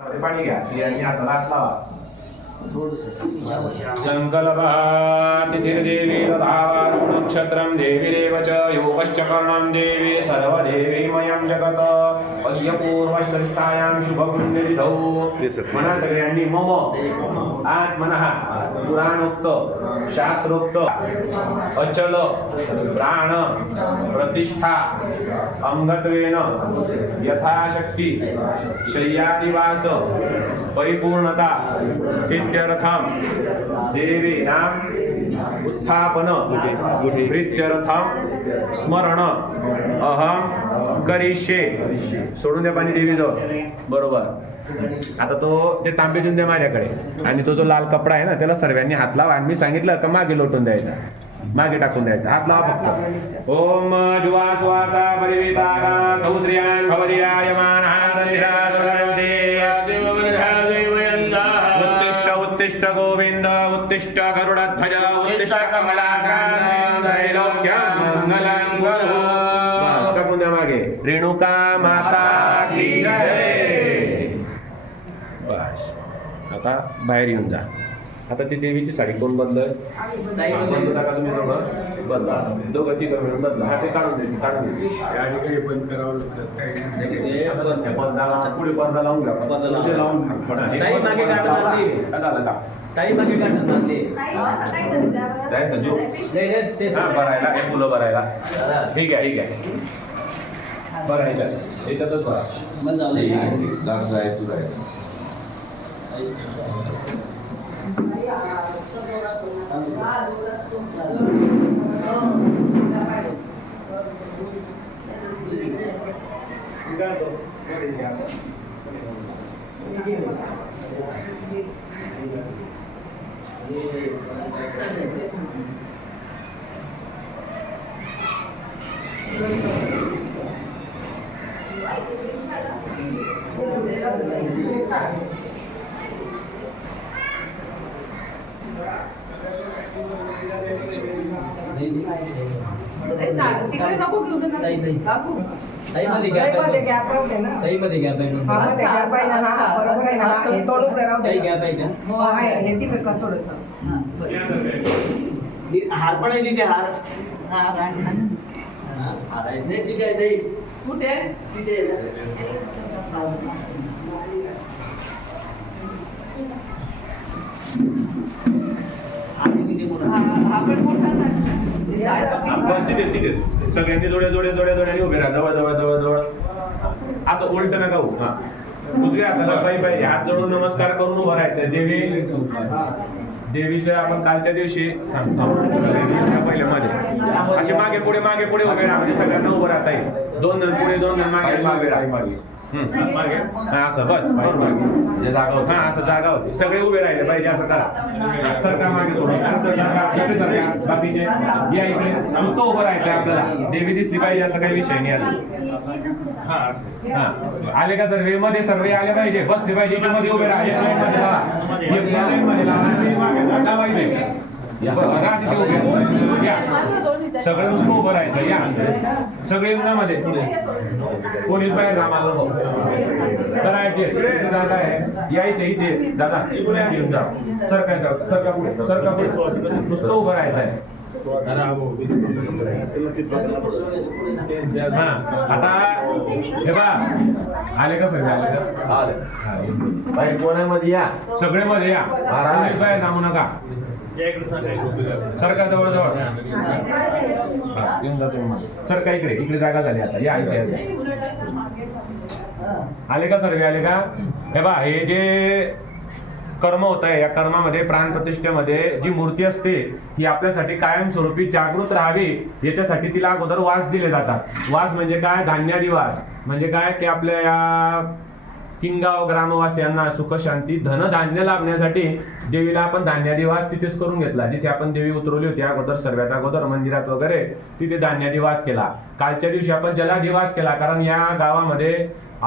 पाणी घ्या स्त्रियांनी हाताला हात लावा. संकल्पातिथिर्देवी तथावारुणक्षत्रं देवीरेव च योगश्च कर्णं देवी सर्वदेवीमयं जगत् पल्यपूर्वष्टरिष्ठायां शुभगुण्यविधौ. म्हणा सगळ्यांनी मम आत्मनः पुराणोक्त शास्त्रोक्त अचल प्राण प्रतिष्ठा अंगत्वेन यथाशक्ती शय्यानिवास परिपूर्णता सिद्ध्यर्थम देवी नाम उत्थापन प्रीत्यर्थम स्मरण अहम करिष्ये. सोडून द्या पाणी देवीजवळ. बरोबर. आता तो ते तांबे देऊन द्या माझ्याकडे आणि तो जो लाल कपडा आहे ना त्याला सर्वांनी हात लावा आणि मी सांगितलं का मागे लोटून द्यायचा, मागे टाकून द्यायचा. हात लावा फक्त. ओम जुवा सुवासा परिवितागा सौश्रियान भवरियाय उत्तिष्ठ उत्तिष्ठ गोविंद उत्तिष्ठ गरुडध्वज उत्तिष्ठ कमलाकांत्रैलोक्यं मंगलं कुरु. टाकून द्या मागे. रेणुका माता की जय. बस आता बाहेर येऊन जा. आता ती देवीची साडी कोण बदलय? बदलू नका तुम्ही दोघं. बदला दोघं ती मिळून बदला. हा ते काढून दे, काढून दे. पुढे पडदा लावून घ्या. भरायला हे फुलं भरायला. ठीक आहे ठीक आहे. बरं याच्यातच बघा. तिकडे नको घेऊ नका. हार पण आहे तिथे. हार तिथे आहे. कुठे तिथे सगळ्यांनी जोड्या जोड्या जोड्या जोड्याने उभे राहा. जवळ जवळ जवळ जवळ असं उलट नका होऊ. हा उजव्या हाताला पायी पाहिजे हात जोडून नमस्कार करून उभं राहायचं. देवीच्या आपण कालच्या दिवशी पहिल्या मध्ये असे मागे पुढे उभे राहा. म्हणजे सगळ्यांना उभं राहता येईल. दोन जण पुढे दोन जण मागे उभे राहा. असं बस. हा असं जागा होती. सगळे उभे राहिले पाहिजे. असं करा. सरकार मागे थोडं बाकीचे या इकडे. नुसतं उभं राहायचं आपल्याला. देवी दिसली पाहिजे असं काही विषय नाही हा आले का सर्वे मध्ये सर्वे आले पाहिजे. बसले पाहिजे. मध्ये उभे राहा. सगळे नुसतं उभं राहायचं. या सगळे मध्ये पोलीस बाहेर रामाला करायचे. जागा आहे. या इथे इथे जागा घेऊन जा. सरकार सरकार पुढे सरकार पुढे नुसतं उभं राहायचं आहे. हा आता हे बा आले का सगळे? आले कोणामध्ये या सगळे मध्ये या. बाहेर थांबू नका. सरकार जवळ जवळ येऊन जा तुम्ही. सरकार इकडे इकडे जागा झाली. आता या इथे आले का सर्वे? आले का? हे बा हे जे कर्म होत आहे या कर्मामध्ये प्राणप्रतिष्ठेमध्ये जी मूर्ती असते ही आपल्यासाठी कायमस्वरूपी जागृत राहावी याच्यासाठी तिला अगोदर वास दिले जातात. वास म्हणजे काय? धान्यादी वास. म्हणजे काय की आपल्या या किंगाव ग्रामवासियांना सुख शांती धनधान्य लाभण्यासाठी देवीला आपण धान्यादिवास तिथेच करून घेतला. जिथे आपण देवी उतरवली होती अगोदर सर्वात अगोदर मंदिरात वगैरे तिथे धान्यादिवास केला. कालच्या दिवशी आपण जलाधिवास केला. कारण या गावामध्ये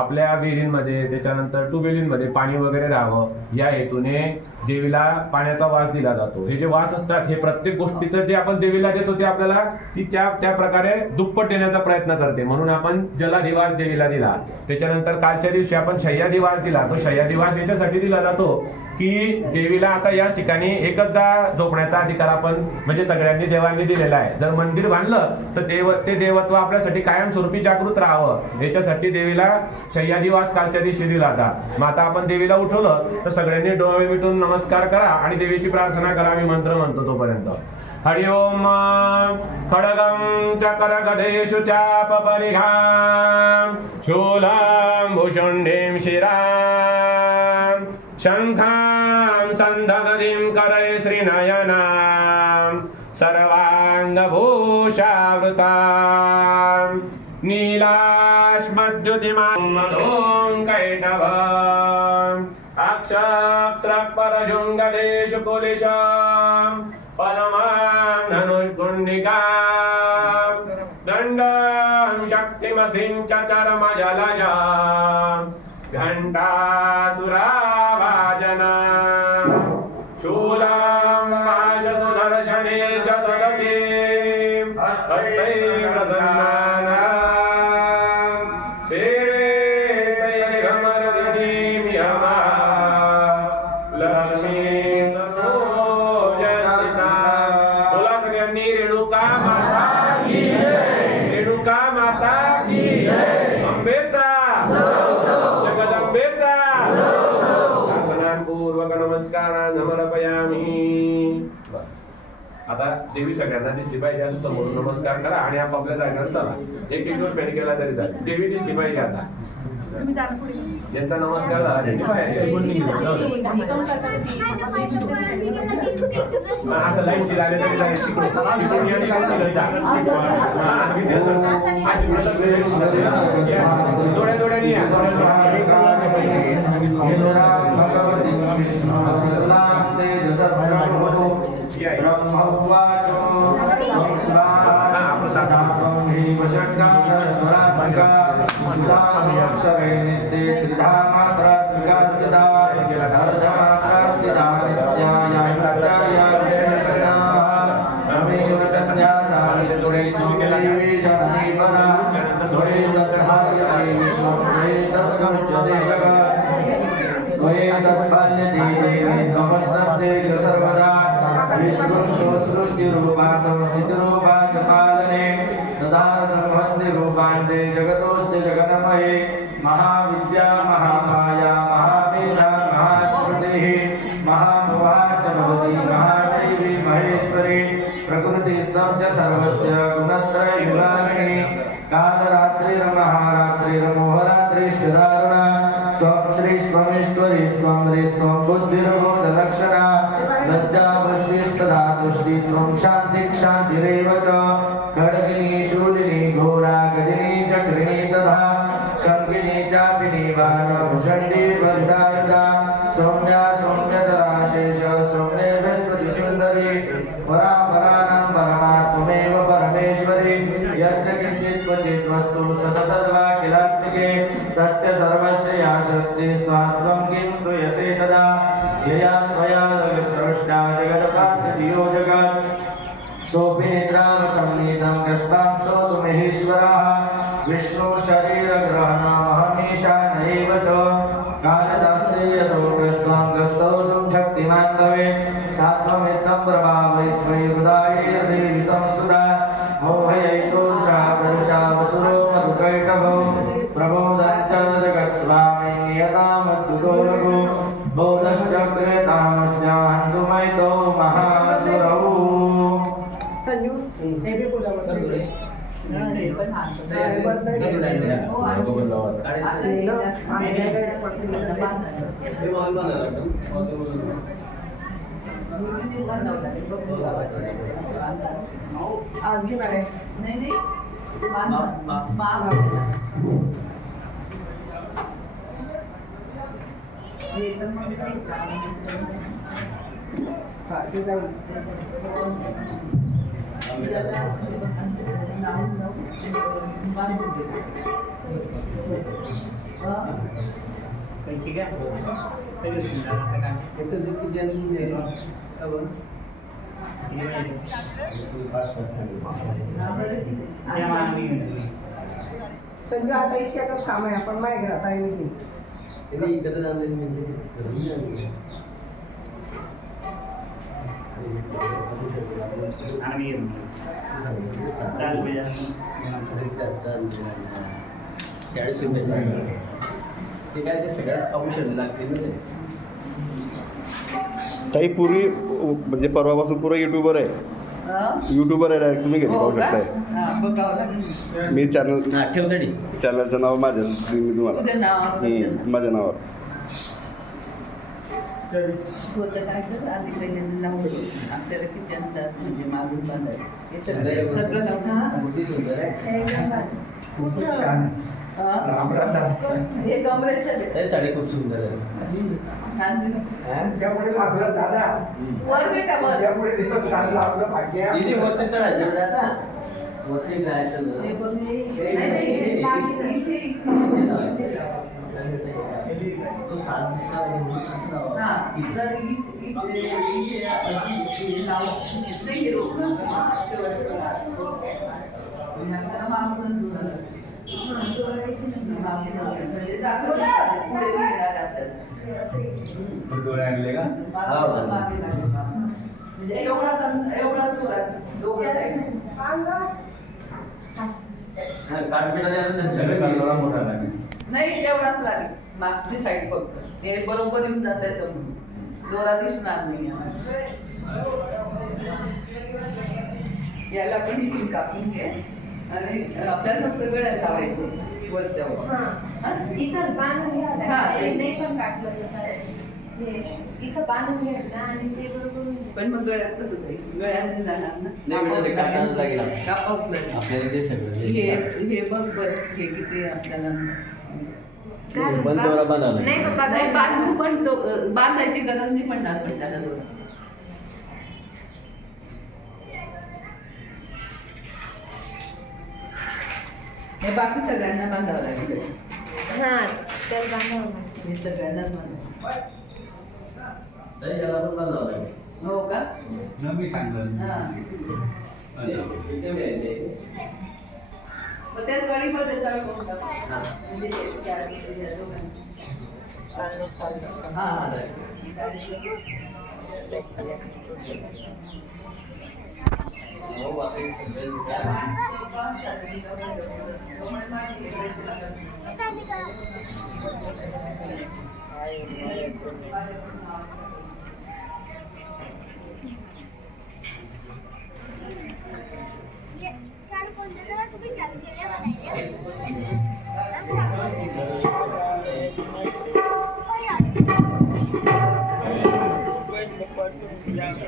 आपल्या विहिरींमध्ये त्याच्यानंतर ट्यूबवेलींमध्ये पाणी वगैरे राहावं या हेतूने देवीला पाण्याचा वास दिला जातो. हे जे वास असतात हे प्रत्येक गोष्टीचं जे आपण देवीला देतो ते आपल्याला ती त्या प्रकारे दुप्पट देण्याचा प्रयत्न करते. म्हणून आपण जलाधी वास देवीला दिला. त्याच्यानंतर कालच्या दिवशी आपण शह्यादी वास दिला. तो शह्यादी वास याच्यासाठी दिला जातो की देवीला आता याच ठिकाणी एकचदा झोपण्याचा अधिकार आपण म्हणजे सगळ्यांनी देवांनी दिलेला आहे. जर मंदिर बांधलं तर ते देवत्व आपल्यासाठी कायमस्वरूपी जागृत राहावं याच्यासाठी देवीला शह्यादी वास कालच्या दिवशी दिला होता. मग आता आपण देवीला उठवलं तर सगळ्यांनी डोळे मिटून नमस्कार करा आणि देवीची प्रार्थना करा. मी मंत्र म्हणतो तोपर्यंत. हरि ओम खड्गं चक्रगदेषु चापपरिघां शूलं भुषुण्डीं शिरां शङ्खां सन्धदधिं करये श्रीनयनां सर्वाङ्गभूषावृतां नीलाश्मद्युतिमां मधुं कैटभम् अक्षरपरशुण्डदेषु कुलिशां परमां धनुष्कुण्डिकां दण्डं शक्तिमसिं च चरमजलजां घण्टासुराभाजनं शूलं पाशसुदर्शने च ददतीं हस्तैः प्रसन्नानां सेवे सैर्घमरदिनीं यमः लक्ष्मीं सपूजस्थिता. बोला सगळ्यांनी रेणुका माता की जय. रेणुका माता की जय. अंबेचा जगदंबेचा पूर्वक नमस्कारान् समर्पयामि. आता देवी सगळ्यांना दिसली पाहिजे असं समोर नमस्कार करा आणि आपापल्या जागेवर चला. एक एक पॅन केला तरी चालेल. देवी दिसली पाहिजे. आता ज्यांचा नमस्कार झाला त्यांनी पाहिजे असं लाईनची झाले तरी जाईल. थोड्या थोड्यानी सृष्टिरूपाच पालने तथा संबंधि रूपान्ते जगतोस्य जगन्मये महाविद्या महामाया महावीरा महास्मृतिः महामुवा च भवति महादैवी महेश्वरी प्रकृतिस्तव च सर्वस्य गुणत्रययुगामिनी कालरात्रिर्महारात्रिर्मोहरात्रिश्चिदारुणा त्वं श्री स्वमेश्वरी स्वं ह्री स्वं बुद्धिर्बोधलक्षणा लज्जा पुष्टिस्तदा तुष्टि त्वं शान्तिक्षान्तिरेव च खड्गिनी शूलिनी घोरा गदिनी चक्रिणी तथा शङ्किनी चापिनी बाणभुषण्डी वरदायुधा सौम्या सौम्यतरा शेष सौम्ये बृहस्पति सुन्दरी परापराणां परमात्ममेव परमेश्वरी यच्च किञ्चित् क्वचित् वस्तु सदसद्वाकिलात्मिके तस्य सर्वस्य या शक्तिः स्वास्त्वं किं स्तूयसे तदा यया त्वया सृष्टा जगत्पार्थधियो जगत् सोऽपि निद्रामसंनीतं कस्मां स्तोतु महेश्वरः विष्णु शरीरग्रहणमहमीशान एव च कालिदास्ते यतो कस्त्वं कस्तौतुं शक्तिमान् भवेत् सात्वमित्थं प्रभावैस्वै हृदायैर्देवि संस्तुता मोहयैतोद्रादर्शा वसुरो मधुकैटभो प्रबोधञ्च जगत्स्वामी नियतामच्युतो लघु बोधश्चक्रे तामस्यान्तुमैतो महासुरौ. पैसे घ्या तरी सुद्धा आता काय एकतर तू किती आणून दे. का बरं? द्या मला मी घेऊन येतो. संजू आता इतक्याच काम आहे आपण माहिती घरात आहे मी त्याने इकडे जाऊन दे म्हणजे घरून जाऊन दे. आणि मी घेऊन येतो. चाल बे जा. जास्त 40 रुपये ते काय ते सगळ्यात औषध लागते ना ते. ताई पूर्वी म्हणजे परवापासून पुरा युट्यूबर आहे. युट्यूबर आहे डायरेक्ट तुम्ही घरी पाहू शकताय. मी चॅनल हा ठेव तडी. चॅनलचं नाव माझं मी तुम्हाला माझ्या नावावर. आपल्याला किती अंदाज म्हणजे मागून बांधायचं हे सगळं लावून मूर्ती सुंदर आहे. हे कमरेच्या ताई साडी खूप सुंदर आहे. छान दिसतं. हा? त्यामुळे आपला दादा वर बेटा वर त्यामुळे दिवस चांगला आपलं भाग्य आहे. दीदी वरती चढायचं बेटा आता. वरती जायचं हे ना. बघ. नाही, नाही, हे इथे. तो सात दिसणार आहे म्हणून असं नाव हा, आहे. जर इथे लावून हे रोखलं ना, तेव्हा आपल्याला मागूनच दूर आलं. म्हणजे दाखवलं ना, पुढे येणार आपल्याला. हा, मागे लागलं. म्हणजे एवढा जोरात दोघं जाईल. हा, काठपेटा द्यायला नाही. सगळं काढला मोठा लागेल. नाही तेवढाच लागेल मागची साईड फक्त हे बरोबर येऊन जात आहे समोर दोरा दिसणार नाही याला पण इथून कापून घे आणि आपल्याला फक्त गळ्यात लावायचं वरच्यावर इथं बांधून हा, घ्यायचं ते- नाही पण काढलं इथं बांधून घ्यायचं आणि ते बरोबर पण मग गळ्यात कसं जाईल गळ्यात जाणार ना नाही बेटा, ते कापावंच लागेल आपल्याला. कापावंच लागेल. आपल्याला ते सगळं हे बघ बर हे किती आपल्याला बंद दोरा बांधावा नाही लागेल. पप्पा नाही बांधू पण बांधायची गरज नाही पडणार पण त्याला दोरा हे बाकी सगळ्यांना बांधावं लागेल हा त्याला बांधावं लागतं. हे सगळ्यांनाच बांधावं ताई, याला पण बांधावं लागेल. हो का मी सांगेन. हा इथे मिळायचे. मग त्याच गाडीमध्ये चालू करून टाकू. म्हणजे हे त्या दोघांना. हा, हा, right. हो, बाकी सगळं.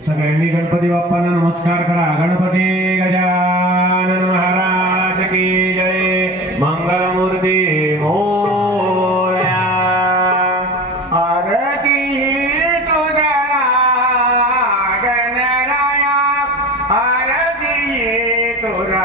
सगळ्यांनी गणपती बाप्पांना नमस्कार करा. गणपती गजानन महाराज की जय. मंगलमूर्ती मोरया. आरती तुझ्या गणराया, आरती तुझ्या